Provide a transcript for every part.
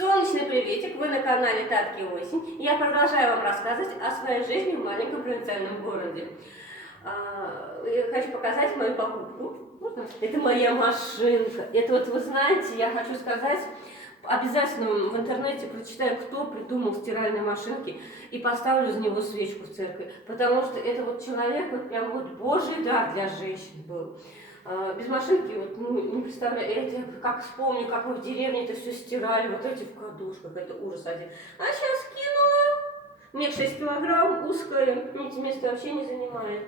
Солнечный приветик, вы на канале Татки Осень. Я продолжаю вам рассказывать о своей жизни в маленьком провинциальном городе. Я хочу показать мою покупку. Это моя машинка. Это вот, вы знаете, я хочу сказать, обязательно в интернете прочитаю, кто придумал стиральные машинки, и поставлю за него свечку в церкви. Потому что это вот человек, вот прям вот божий дар для женщин был. Без машинки, вот, не представляю, это как вспомню, как мы в деревне это все стирали, вот эти в кадушках, это ужас один. А сейчас кинула, мне 6 килограмм, узкая, эти места вообще не занимает.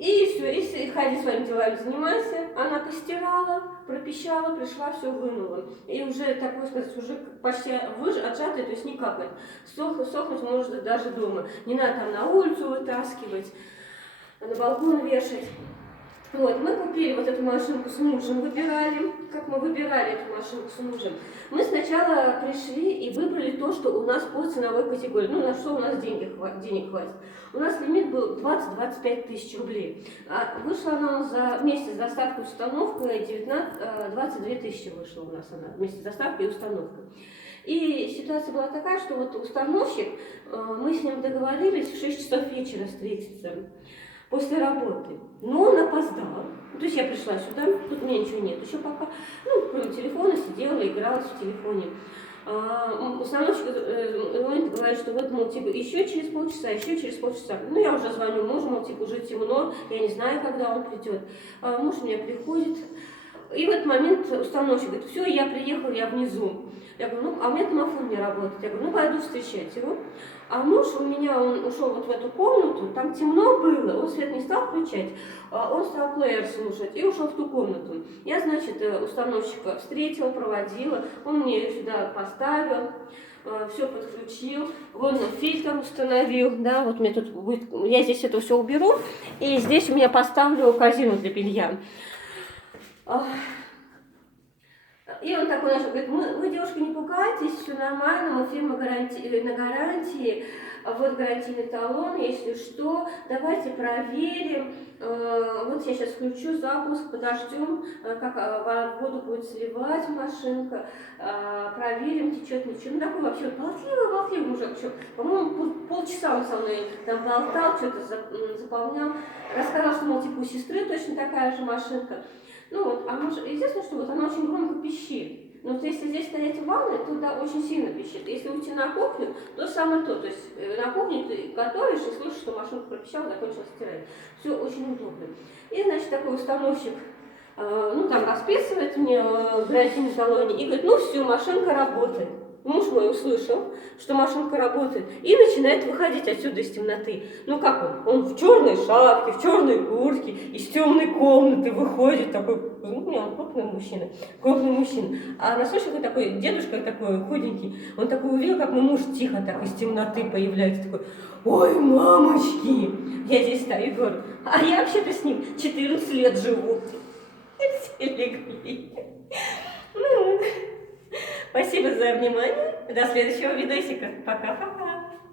И все, и ходи своими делами занимайся. Она постирала, пропищала, пришла, все вынула. И уже, так можно сказать, уже почти отжатая, то есть не капает. Сохнуть может даже дома. Не надо там на улицу вытаскивать, на балкон вешать. Вот, мы купили вот эту машинку с мужем, выбирали. Как мы выбирали эту машинку с мужем? Мы сначала пришли и выбрали то, что у нас по ценовой категории. Ну, на что у нас денег хватит. У нас лимит был 20-25 тысяч рублей. Вышла она за вместе с доставкой и установкой 22 тысячи вышла у нас она, вместе с доставкой и установкой. И ситуация была такая, что вот установщик, мы с ним договорились в 6 часов вечера встретиться после работы, но он опоздал. То есть я пришла сюда, тут у меня ничего нет еще пока, ну, кроме телефона, сидела, игралась в телефоне. Установщик говорит, что вот, мол, типа, еще через полчаса, еще через полчаса. Ну, я уже звоню мужу, мол, типа, уже темно, я не знаю, когда он придет. Муж у меня приходит, и в этот момент установщик говорит, все, я приехал, я внизу. Я говорю, ну, а у меня домофон не работает. Я говорю, ну, пойду встречать его. А муж у меня, он ушел вот в эту комнату, там темно было, он свет не стал включать, он стал плеер слушать и ушел в ту комнату. Я, значит, установщика встретила, проводила, он мне ее сюда поставил, все подключил, вон фильтр установил, да, вот мне тут будет, я здесь это все уберу, и здесь у меня поставлю корзину для белья. И он такой начал, говорит, вы, девушка, не пугайтесь, все нормально, мы фирма на гарантии, вот гарантийный талон, если что, давайте проверим. Вот я сейчас включу запуск, подождем, как воду будет сливать машинка, проверим, течет, ничего. Ну такой вообще болтливый мужик, по-моему, полчаса он со мной там болтал, что-то заполнял, рассказал, что, мол, типа у сестры точно такая же машинка. Ну вот, естественно, что вот она очень громко пищит. Но вот если здесь стоять в ванной, то да, очень сильно пищит. Если уйти на кухню, то самое то. То есть на кухне ты готовишь и слышишь, что машинка пропищала, закончила стирать. Все очень удобно. И, значит, такой установщик, ну там расписывает мне в гарантийном талоне и говорит, ну все, машинка работает. Муж мой услышал, что машинка работает, и начинает выходить отсюда из темноты. Ну как он? Он в черной шапке, в черной куртке, из темной комнаты выходит, такой, ну, у меня он крупный мужчина. А носочек такой, дедушка такой худенький, он такой увидел, как мой муж тихо так из темноты появляется, такой, ой, мамочки, я здесь стою и говорю, а я вообще-то с ним 14 лет живу. Все легли. Ну, спасибо за внимание. До следующего видосика. Пока-пока.